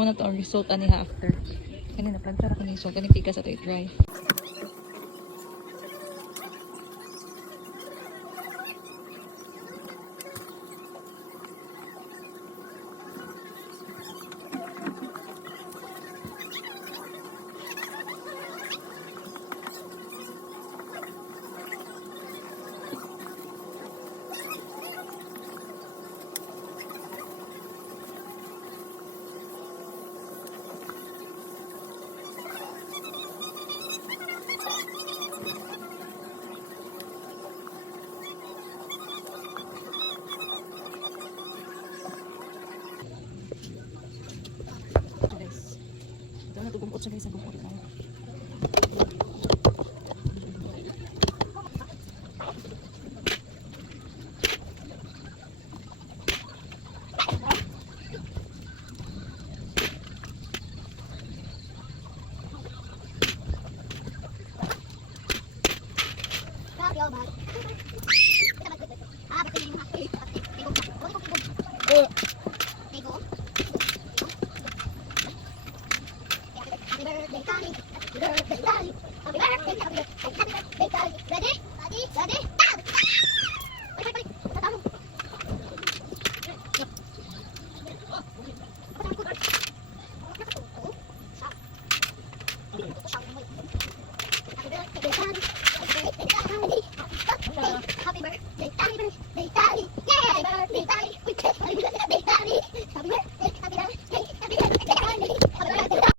Amo na to ang result ani after. Kanina plantar ako ni so kani pika sa to dry. Bungkot siya guys, sa bungkot lang. Ready? Ready? Ready?